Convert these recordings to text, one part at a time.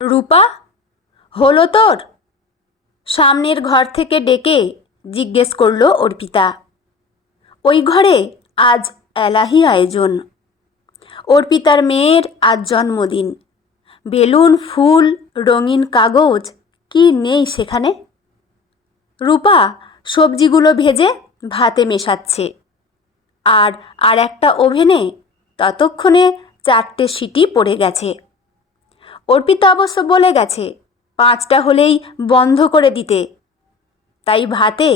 রূপা, হলো তোর? সামনের ঘর থেকে ডেকে জিজ্ঞেস করলো অর্পিতা। ওই ঘরে আজ এলাহি আয়োজন। অর্পিতার মেয়ের আজ জন্মদিন। বেলুন, ফুল, রঙিন কাগজ, কি নেই সেখানে। রূপা সবজিগুলো ভেজে ভাতে মেশাচ্ছে। আর আর একটা ওভেনে ততক্ষণে 4টে সিটি পড়ে গেছে। অর্পিতা অবশ্য বলে গেছে 5টা হলেই বন্ধ করে দিতে। তাই ভাতে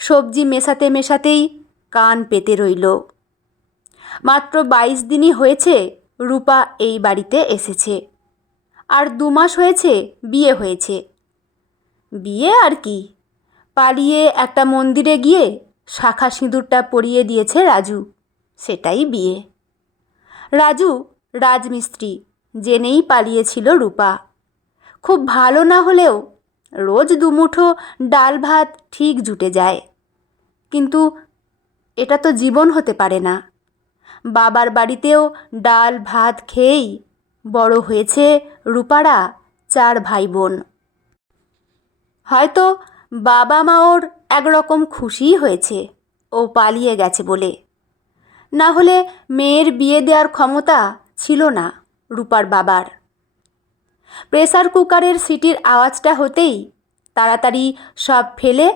সবজি মেশাতে মেশাতেই কান পেতে রইল। মাত্র 22 দিনই হয়েছে রূপা এই বাড়িতে এসেছে। আর 2 মাস হয়েছে বিয়ে হয়েছে। বিয়ে আর কি, পালিয়ে একটা মন্দিরে গিয়ে শাখা সিঁদুরটা পরিয়ে দিয়েছে রাজু, সেটাই বিয়ে। রাজু রাজমিস্ত্রি, জেনেই পালিয়েছিল রূপা। খুব ভালো না হলেও রোজ 2 মুঠো ডাল ভাত ঠিক জুটে যায়। কিন্তু এটা তো জীবন হতে পারে না। বাবার বাড়িতেও ডাল ভাত খেয়েই বড় হয়েছে রূপারা 4 ভাই বোন। হয়তো বাবা মা ওর একরকম খুশিই হয়েছে ও পালিয়ে গেছে বলে। না হলে মেয়ের বিয়ে দেওয়ার ক্ষমতা ছিল না রূপার বাবার। প্রেসার কুকারের সিটির আওয়াজটা হতেই তাড়াতাড়ি সব ফেলে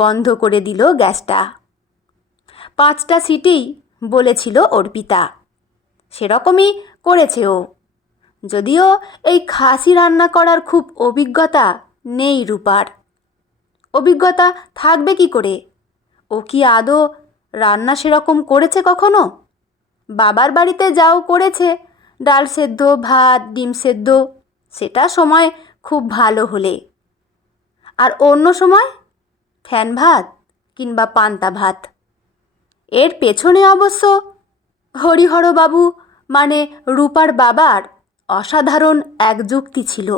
বন্ধ করে দিল গ্যাসটা। 5টা সিটি বলেছিল অর্পিতা, সেরকমই করেছে ও। যদিও এই খাসি রান্না করার খুব অভিজ্ঞতা নেই রূপার। অভিজ্ঞতা থাকবে কি করে? ও কি আদৌ রান্না সেরকম করেছে কখনো? বাবার বাড়িতে যাও করেছে, ডাল সেদ্ধ, ভাত, ডিম সেদ্ধ, সেটা সময় খুব ভালো হলে। আর অন্য সময় ফ্যান ভাত কিংবা পান্তা ভাত। এর পেছনে অবশ্য হরিহরবাবু মানে রূপার বাবার অসাধারণ এক যুক্তি ছিল।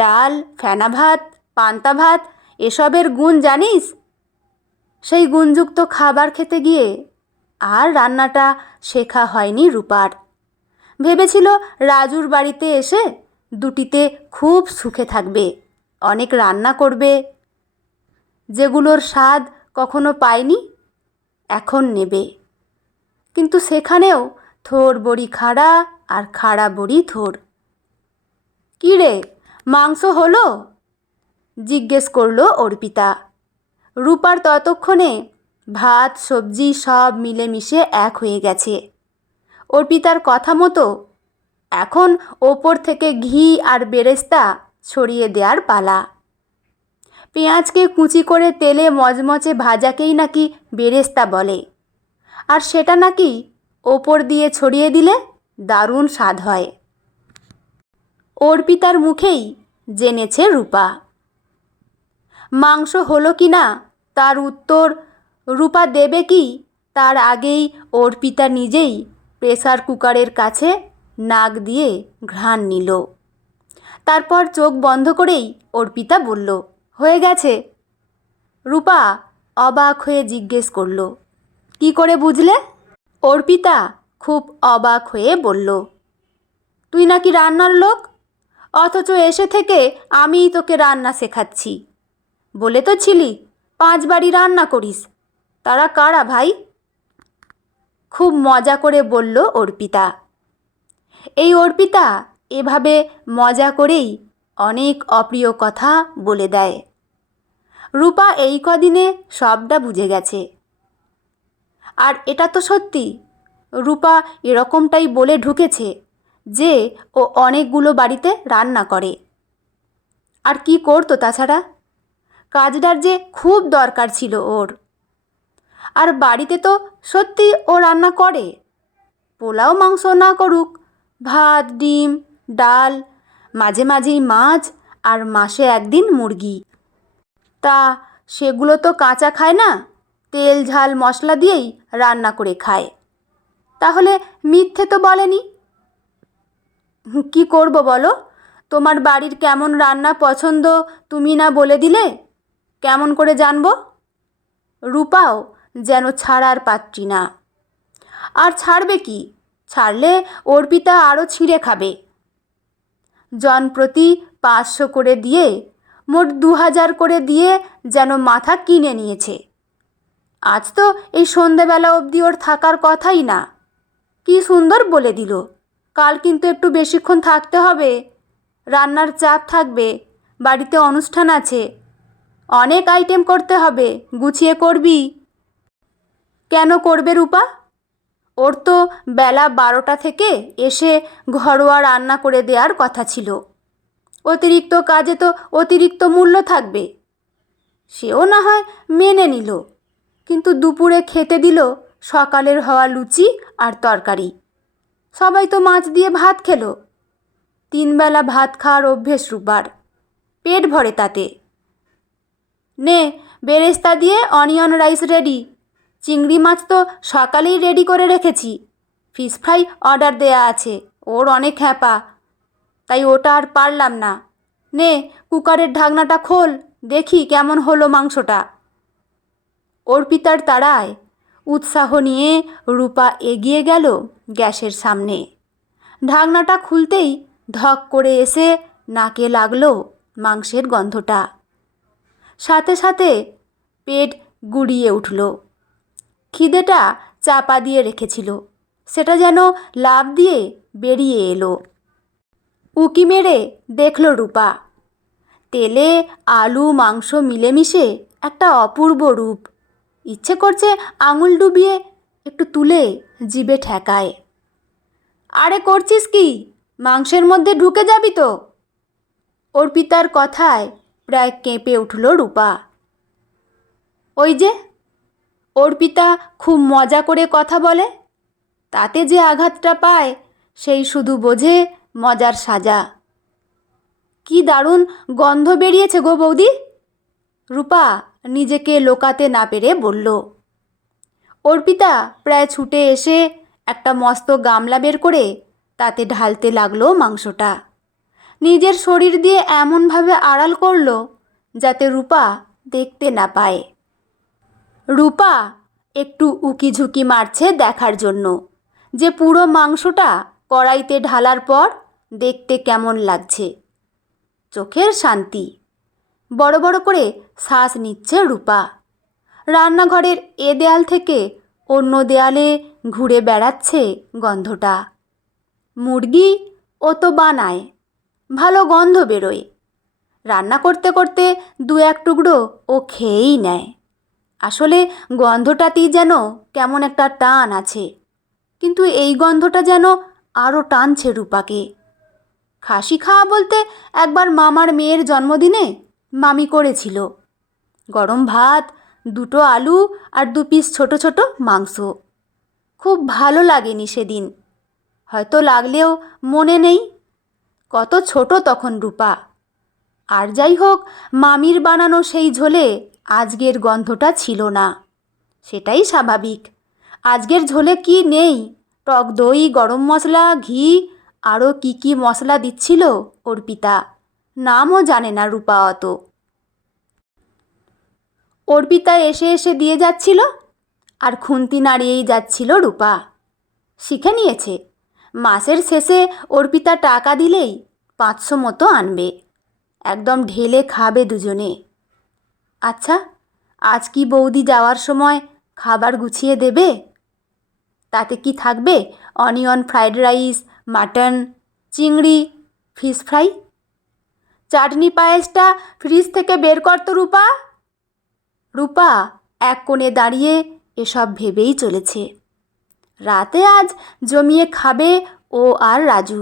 ডাল, ফেনা ভাত, পান্তা ভাত এসবের গুণ জানিস? সেই গুণযুক্ত খাবার খেতে গিয়ে আর রান্নাটা শেখা হয়নি রূপার। ভেবেছিল রাজুর বাড়িতে এসে দুটিতে খুব সুখে থাকবে, অনেক রান্না করবে, যেগুলোর স্বাদ কখনো পায়নি এখন নেবে। কিন্তু সেখানেও থোড় বড়ি খাড়া আর খাড়া বড়ি থোড়। কী রে, মাংস হলো? জিজ্ঞেস করলো অর্পিতা। রূপার ততক্ষণে ভাত সবজি সব মিলেমিশে এক হয়ে গেছে। অর্পিতার কথা মতো এখন ওপর থেকে ঘি আর বেরেস্তা ছড়িয়ে দেওয়ার পালা। পেঁয়াজকে কুচি করে তেলে মচমচে ভাজাকেই নাকি বেরেস্তা বলে, আর সেটা নাকি ওপর দিয়ে ছড়িয়ে দিলে দারুণ স্বাদ হয়। অর্পিতার মুখেই জেনেছে রূপা। মাংস হলো কি না তার উত্তর রূপা দেবে কি তার আগেই অর্পিতা নিজেই প্রেসার কুকারের কাছে নাক দিয়ে ঘ্রাণ নিল। তারপর চোখ বন্ধ করেই অর্পিতা বলল, হয়ে গেছে। রূপা অবাক হয়ে জিজ্ঞেস করল, কি করে বুঝলে? অর্পিতা খুব অবাক হয়ে বলল, তুই নাকি রান্নার লোক, অথচ এসে থেকে আমিই তোকে রান্না শেখাচ্ছি। বলে তো ছিলি 5 বাড়ি রান্না করিস, তারা কারা ভাই? খুব মজা করে বলল অর্পিতা। এই অর্পিতা এভাবে মজা করেই অনেক অপ্রিয় কথা বলে দেয়। রূপা এই কদিনে সবটা বুঝে গেছে। আর এটা তো সত্যি, রূপা এরকমটাই বলে ঢুকেছে যে ও অনেকগুলো বাড়িতে রান্না করে। আর কি করতো তাছাড়া? কাজটার যে খুব দরকার ছিল ওর। আর বাড়িতে তো সত্যি ও রান্না করে। পোলাও মাংস না করুক, ভাত, ডিম, ডাল, মাঝে মাঝেই মাছ, আর মাসে 1 দিন মুরগি। তা সেগুলো তো কাঁচা খায় না, তেল ঝাল মশলা দিয়েই রান্না করে খায়। তাহলে মিথ্যে তো বলেনি। কি করব বলো? তোমার বাড়ির কেমন রান্না পছন্দ তুমি না বলে দিলে কেমন করে জানবো? রূপাও যেন ছাড়ার পাত্রী না। আর ছাড়বে কি? ছাড়লে অর্পিতা আরও ছিঁড়ে খাবে। জনপ্রতি 500 করে দিয়ে মোট 2000 করে দিয়ে যেন মাথা কিনে নিয়েছে। আজ তো এই সন্ধেবেলা অবধি ওর থাকার কথাই না। কি সুন্দর বলে দিল, কাল কিন্তু একটু বেশিক্ষণ থাকতে হবে, রান্নার চাপ থাকবে, বাড়িতে অনুষ্ঠান আছে, অনেক আইটেম করতে হবে, গুছিয়ে করবি। কেন করবে রূপা? ওর তো বেলা 12টা থেকে এসে ঘরোয়া রান্না করে দেওয়ার কথা ছিল। অতিরিক্ত কাজে তো অতিরিক্ত মূল্য থাকবে। সেও না হয় মেনে নিল, কিন্তু দুপুরে খেতে দিল সকালের হওয়া লুচি আর তরকারি। সবাই তো মাছ দিয়ে ভাত খেলো। 3 বেলা ভাত খাওয়ার অভ্যেস রূপার, পেট ভরে তাতে। নে, বেরেস্তা দিয়ে অনিয়ন রাইস রেডি। চিংড়ি মাছ তো সকালেই রেডি করে রেখেছি। ফিশ ফ্রাই অর্ডার দেয়া আছে, ওর অনেক হ্যাপা, তাই ওটা আর পারলাম না। নে, কুকারের ঢাকনাটা খোল, দেখি কেমন হলো মাংসটা। অর্পিতার তাড়ায় উৎসাহ নিয়ে রূপা এগিয়ে গেল গ্যাসের সামনে। ঢাকনাটা খুলতেই ধক করে এসে নাকে লাগলো মাংসের গন্ধটা। সাথে সাথে পেট গুড়িয়ে উঠল। খিদেটা চাপা দিয়ে রেখেছিল, সেটা যেন লাফ দিয়ে বেরিয়ে এলো। উকি মেরে দেখল রূপা, তেলে আলু মাংস মিলেমিশে একটা অপূর্ব রূপ। ইচ্ছে করছে আঙুল ডুবিয়ে একটু তুলে জিভে ঠেকায়। আরে করছিস কি? মাংসের মধ্যে ঢুকে যাবি তো। অর্পিতার কথায় প্রায় কেঁপে উঠল রূপা। ওই যে, অর্পিতা খুব মজা করে কথা বলে, তাতে যে আঘাতটা পায় সেই শুধু বোঝে মজার সাজা। কি দারুণ গন্ধ বেরিয়েছে গো বৌদি, রূপা নিজেকে লোকাতে না পেরে বলল। অর্পিতা প্রায় ছুটে এসে একটা মস্ত গামলা বের করে তাতে ঢালতে লাগলো মাংসটা। নিজের শরীর দিয়ে এমনভাবে আড়াল করলো যাতে রূপা দেখতে না পায়। রূপা একটু উকিঝুঁকি মারছে দেখার জন্য যে পুরো মাংসটা কড়াইতে ঢালার পর দেখতে কেমন লাগছে। চোখের শান্তি। বড় বড় করে শ্বাস নিচ্ছে রূপা। রান্নাঘরের এ দেয়াল থেকে অন্য দেয়ালে ঘুরে বেড়াচ্ছে গন্ধটা। মুরগি ও তো বানায়, ভালো গন্ধ বেরোয়। রান্না করতে করতে 2-1 টুকরো ও খেয়েই নেয়। আসলে গন্ধটাতেই যেন কেমন একটা টান আছে, কিন্তু এই গন্ধটা যেন আরও টানছে রূপাকে। খাসি খাওয়া বলতে একবার মামার মেয়ের জন্মদিনে মামি করেছিল। গরম ভাত, 2টো আলু আর 2 পিস ছোট ছোট মাংস। খুব ভালো লাগেনি সেদিন, হয়তো লাগলেও মনে নেই। কত ছোট তখন রূপা। আর যাই হোক, মামির বানানো সেই ঝোলে আজকের গন্ধটা ছিল না, সেটাই স্বাভাবিক। আজকের ঝোলে কি নেই? টক দই, গরম মশলা, ঘি, আরও কি কি মশলা দিচ্ছিল অর্পিতা, নামও জানে না রূপা অত। অর্পিতা এসে এসে দিয়ে যাচ্ছিল আর খুন্তি নাড়িয়েই যাচ্ছিল রূপা। শিখে নিয়েছে, মাসের শেষে অর্পিতা টাকা দিলেই 500 মতো আনবে। একদম ঢেলে খাবে দুজনে। আচ্ছা, আজ কি বৌদি যাওয়ার সময় খাবার গুছিয়ে দেবে? তাতে কি থাকবে? অনিয়ন ফ্রাইড রাইস, মাটন, চিংড়ি, ফিশ ফ্রাই। চাটনি পায়েসটা ফ্রিজ থেকে বের কর তো রূপা। রূপা এক কোণে দাঁড়িয়ে এসব ভেবেই চলেছে। রাতে আজ জমিয়ে খাবে ও আর রাজু।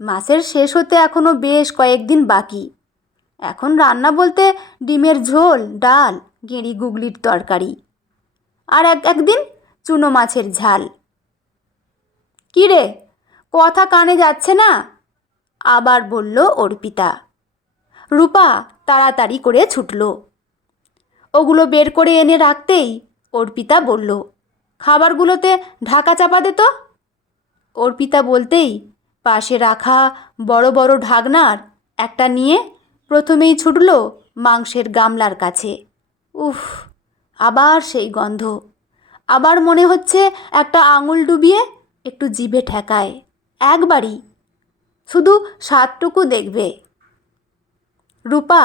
মাসের শেষ হতে এখনও বেশ কয়েকদিন বাকি। এখন রান্না বলতে ডিমের ঝোল, ডাল, গেঁড়ি গুগলির তরকারি, আর একদিন চুনো মাছের ঝাল। কি রে, কথা কানে যাচ্ছে না? আবার বলল অর্পিতা। রূপা তাড়াতাড়ি করে ছুটল। ওগুলো বের করে এনে রাখতেই অর্পিতা বলল, খাবারগুলোতে ঢাকা চাপা দে তো। অর্পিতা বলতেই পাশে রাখা বড় বড় ঢাকনার একটা নিয়ে প্রথমেই ছুটল মাংসের গামলার কাছে। উফ, আবার সেই গন্ধ। আবার মনে হচ্ছে একটা আঙুল ডুবিয়ে একটু জিভে ঠেকায় একবারই। শুধু স্বাদটুকু দেখবে। রূপা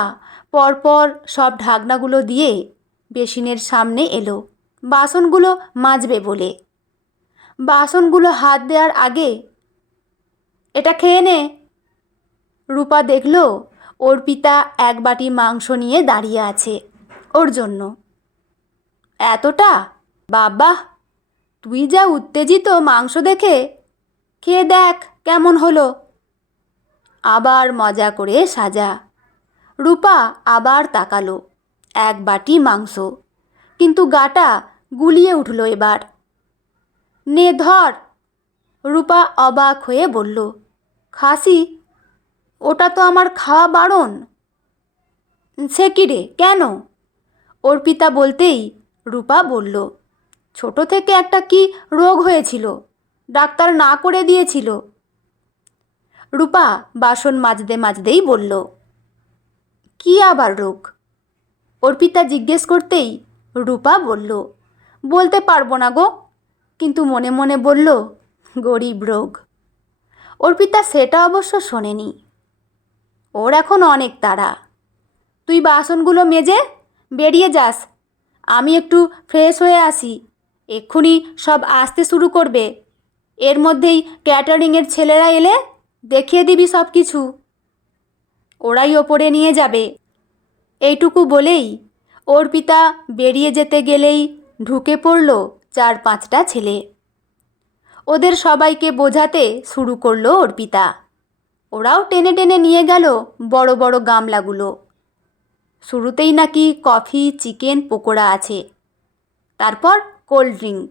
পরপর সব ঢাকনাগুলো দিয়ে বেসিনের সামনে এলো বাসনগুলো মাজবে বলে। বাসনগুলো হাত দেওয়ার আগে, এটা খেয়ে নে। রূপা দেখল অর্পিতা এক বাটি মাংস নিয়ে দাঁড়িয়ে আছে ওর জন্য। এতটা? বাবা, তুই যা উত্তেজিত মাংস দেখে, খেয়ে দেখ কেমন হলো। আবার মজা করে সাজা। রূপা আবার তাকালো, এক বাটি মাংস, কিন্তু গাটা গুলিয়ে উঠল এবার। নে ধর। রূপা অবাক হয়ে বলল, খাসি? ওটা তো আমার খাওয়া বারণ। সে কি রে, কেন? অর্পিতা বলতেই রূপা বলল, ছোট থেকে একটা কি রোগ হয়েছিল, ডাক্তার না করে দিয়েছিল। রূপা বাসন মাজতে মাজতেই বলল, কি আবার রোগ? অর্পিতা জিজ্ঞেস করতেই রূপা বলল, বলতে পারবো না গো, কিন্তু মনে মনে বলল, গরিব রোগ। অর্পিতা সেটা অবশ্য শোনেনি। ওর এখন অনেক তাড়া। তুই বাসনগুলো মেজে বেরিয়ে যাস, আমি একটু ফ্রেশ হয়ে আসি। এক্ষুনি সব আসতে শুরু করবে। এর মধ্যেই ক্যাটারিংয়ের ছেলেরা এলে দেখিয়ে দিবি সব কিছু। ওরাই ওপরে নিয়ে যাবে। এইটুকু বলেই অর্পিতা বেরিয়ে যেতে গেলেই ঢুকে পড়ল 4-5টা ছেলে। ওদের সবাইকে বোঝাতে শুরু করলো অর্পিতা। ওরাও টেনে টেনে নিয়ে গেল বড় বড় গামলাগুলো। শুরুতেই নাকি কফি, চিকেন পকোড়া আছে, তারপর কোল্ড ড্রিঙ্ক।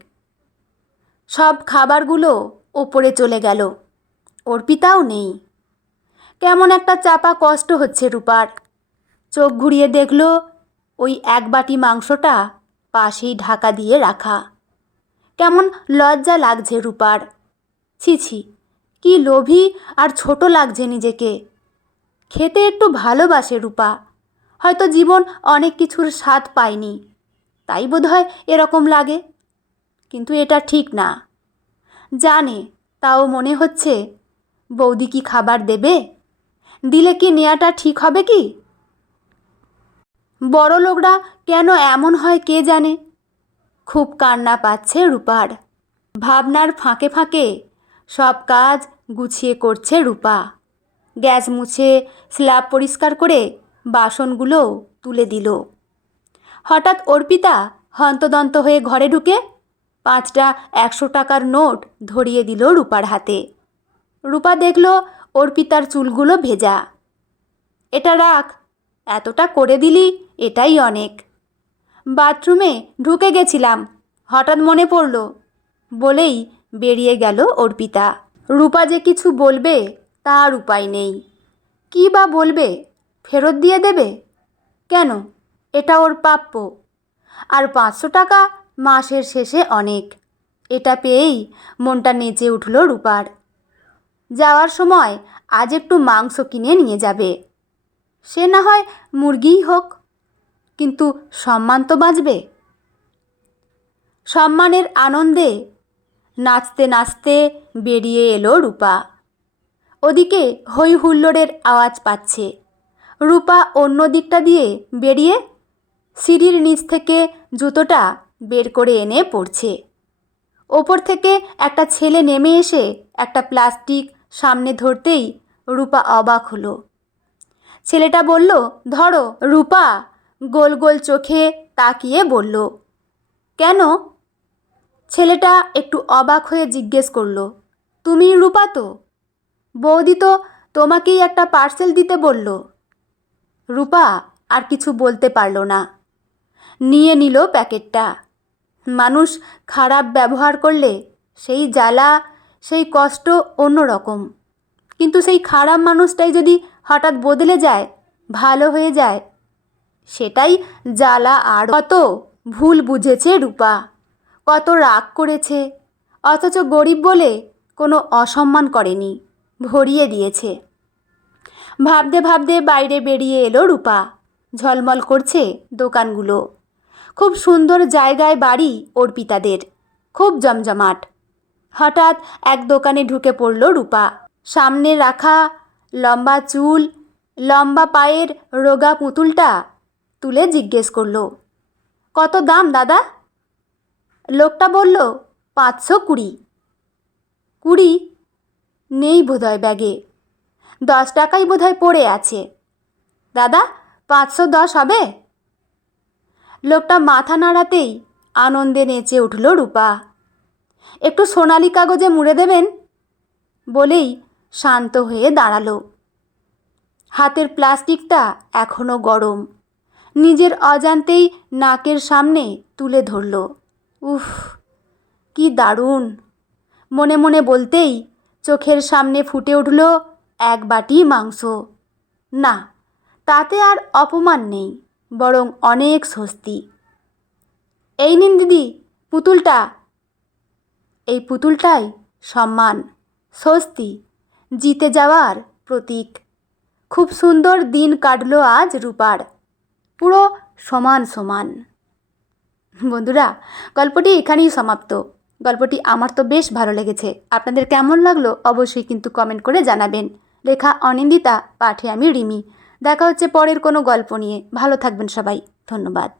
সব খাবারগুলো ওপরে চলে গেল। অর্পিতাও নেই। কেমন একটা চাপা কষ্ট হচ্ছে রূপার। চোখ ঘুরিয়ে দেখল ওই এক বাটি মাংসটা পাশেই ঢাকা দিয়ে রাখা। কেমন লজ্জা লাগছে রূপার। ছি ছি, কি লোভী আর ছোট লাগছে নিজেকে। খেতে একটু ভালোবাসে রূপা, হয়তো জীবন অনেক কিছুর স্বাদ পায়নি, তাই বোধহয় এরকম লাগে। কিন্তু এটা ঠিক না। জানে, তাও মনে হচ্ছে, বৌদি কি খাবার দেবে? দিলে কি নেওয়াটা ঠিক হবে কি? বড় লোকরা কেন এমন হয় কে জানে। খুব কান্না পাচ্ছে রূপার। ভাবনার ফাঁকে ফাঁকে সব কাজ গুছিয়ে করছে রূপা। গ্যাস মুছে, স্ল্যাব পরিষ্কার করে বাসনগুলো তুলে দিল। হঠাৎ অর্পিতা হন্তদন্ত হয়ে ঘরে ঢুকে 5টা 100 টাকার নোট ধরিয়ে দিল রূপার হাতে। রূপা দেখল অর্পিতার চুলগুলো ভেজা। এটা রাখ, এতটা করে দিলি এটাই অনেক। বাথরুমে ঢুকে গেছিলাম, হঠাৎ মনে পড়ল, বলেই বেরিয়ে গেল অর্পিতা। রূপা যে কিছু বলবে তার উপায় নেই। কী বা বলবে? ফেরত দিয়ে দেবে? কেন, এটা ওর প্রাপ্য। আর 500 টাকা মাসের শেষে অনেক। এটা পেয়েই মনটা নেচে উঠল রূপার। যাওয়ার সময় আজ একটু মাংস কিনে নিয়ে যাবে। সে না হয় মুরগিই হোক, কিন্তু সম্মান তো বাঁচবে। সম্মানের আনন্দে নাচতে নাচতে বেরিয়ে এলো রূপা। ওদিকে হই হুল্লোড়ের আওয়াজ পাচ্ছে। রূপা অন্য দিকটা দিয়ে বেরিয়ে সিঁড়ির নিচ থেকে জুতোটা বের করে এনে পড়ছে। ওপর থেকে একটা ছেলে নেমে এসে একটা প্লাস্টিক সামনে ধরতেই রূপা অবাক হলো। ছেলেটা বলল, ধরো। রূপা গোল গোল চোখে তাকিয়ে বলল, কেন? ছেলেটা একটু অবাক হয়ে জিজ্ঞেস করলো, তুমি রূপা তো? বৌদি তো তোমাকেই একটা পার্সেল দিতে বলল। রূপা আর কিছু বলতে পারল না। নিয়ে নিল প্যাকেটটা। মানুষ খারাপ ব্যবহার করলে সেই জ্বালা, সেই কষ্ট অন্যরকম। কিন্তু সেই খারাপ মানুষটাই যদি হঠাৎ বদলে যায়, ভালো হয়ে যায়, সেটাই জ্বালা। আর কত ভুল বুঝেছে রূপা, কত রাগ করেছে, অথচ গরিব বলে কোনো অসম্মান করেনি, ভরিয়ে দিয়েছে। ভাবতে ভাবতে বাইরে বেরিয়ে এলো রূপা। ঝলমল করছে দোকানগুলো। খুব সুন্দর জায়গায় বাড়ি অর্পিতাদের, খুব জমজমাট। হঠাৎ এক দোকানে ঢুকে পড়ল রূপা। সামনে রাখা লম্বা চুল, লম্বা পায়ের রোগা পুতুলটা তুলে জিজ্ঞেস করলো, কত দাম দাদা? লোকটা বলল, 520। 20? নেই বোধহয় ব্যাগে, 10 টাকাই বোধহয় পড়ে আছে। দাদা, 510 হবে? লোকটা মাথা নাড়াতেই আনন্দে নেচে উঠল রূপা। একটু সোনালি কাগজে মুড়ে দেবেন বলেই শান্ত হয়ে দাঁড়ালো। হাতের প্লাস্টিকটা এখনো গরম, নিজের অজান্তেই নাকের সামনে তুলে ধরল। উফ, কি দারুণ! মনে মনে বলতেই চোখের সামনে ফুটে উঠল এক বাটি মাংস। না, তাতে আর অপমান নেই, বরং অনেক স্বস্তি। এই নিন দিদি, পুতুলটা। এই পুতুলটাই সম্মান, স্বস্তি, জিতে যাওয়ার প্রতীক। খুব সুন্দর দিন কাটলো আজ রূপার, পুরো সমান সমান। বন্ধুরা, গল্পটি এখানেই সমাপ্ত। গল্পটি আমার তো বেশ ভালো লেগেছে। আপনাদের কেমন লাগলো অবশ্যই কিন্তু কমেন্ট করে জানাবেন। লেখা অনিন্দিতা, পাঠে আমি রিমি। দেখা হচ্ছে পরের কোনো গল্প নিয়ে। ভালো থাকবেন সবাই। ধন্যবাদ।